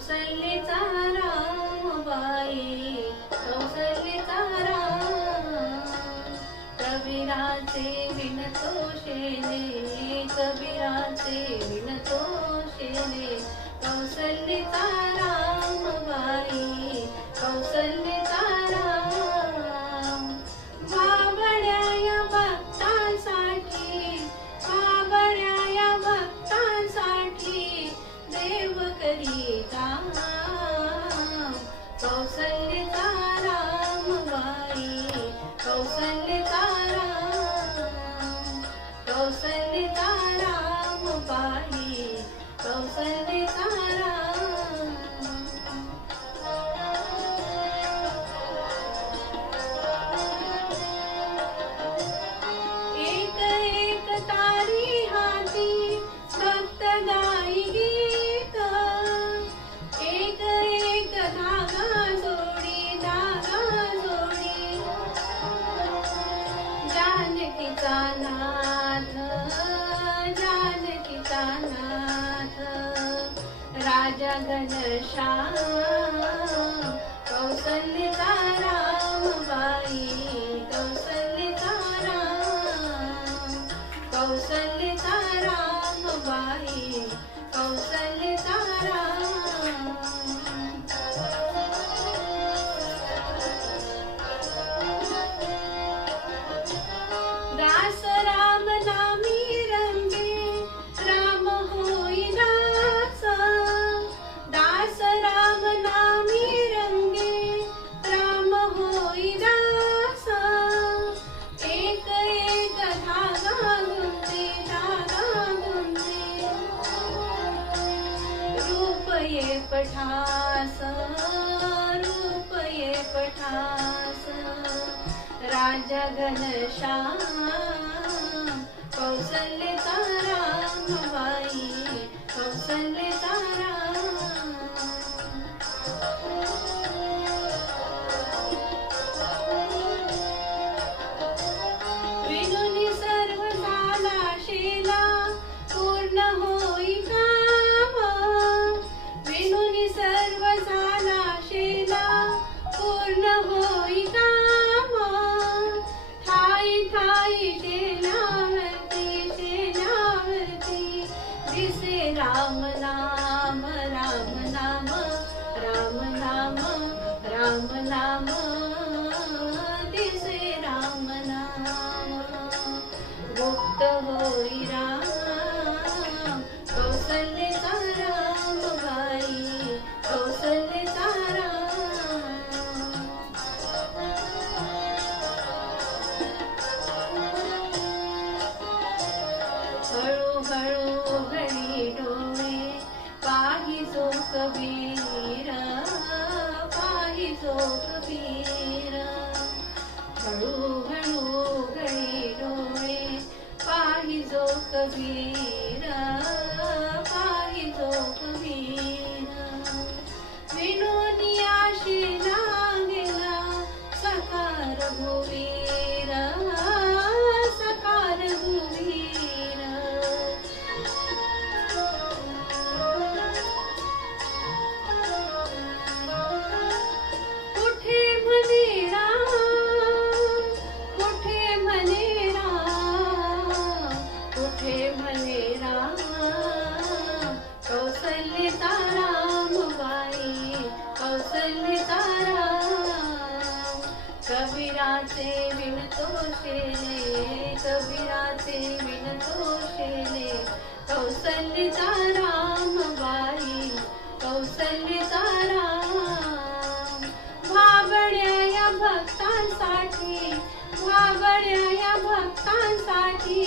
कौसल्येचा रामबाई, कौसल्येचा राम. कबीराचे विणतो शेले, कबीराचे विणतो शेले. कौसल्येचा रामबाई, कौसल्येचा राम. बाबड्या या भक्तांसाठी, बाबड्या या भक्तांसाठी देव करी काम. कौसल्येचा रामबाई, कौसल्येचा राम. कौसल्येचा रामबाई, कौसल्येचा राम. एक एक तारी हाती भक्त गाई गीत. एक एक धागा जोडी, धागा जोडी. जानकीचा नाथ, जानकीचा नाथ. राजा घनश्याम. कौसल्येचा रामबाई, कौसल्येचा राम. कौसल्येचा रामबाई, कौसल्येचा राम. दास राम नामी रंगे, राम होई दास. दास राम नामी रंगे, राम होई दास. एक एक धागा गुंते, धागा गुंते. रूप ये पठास, रूप ये पठास. राजा घनश्याम. कौसल्येचा रामबाई, कौसल्येचा राम. विणूनी सर्व झाला शेला, पूर्ण होई काम. विणूनी सर्व झाला शेला, पूर्ण होई काम. ठाई ठाई शेल्यावरती, शेल्यावरती दिसे राम नाम, राम नाम, राम नाम, राम नाम. दिसे राम नाम. गुप्त होई राम. कौसल्येचा रामबाई, कौसल्येचा राम. हळू हळू घडी डोळे पाहिजो कबीर, पाहिजो कबीर. हळू हळू घडी डोळे पाहिजो कबीर, पाहिजो कबीर. विणूनी आशेला गेला सकार भुवीर, सकार भुवीर. कुठे म्हणे राम, कुठे म्हणे राम, कुठे म्हणे राम. कौसल्येचा रामबाई, कौसल्येचा राम. कबीराचे विणतो शेले, कबीराचे विणतो शेले. कौसल्येचा रामबाई, कौसल्येचा राम. बाबड्या या भक्तांसाठी, बाबड्या या भक्तांसाठी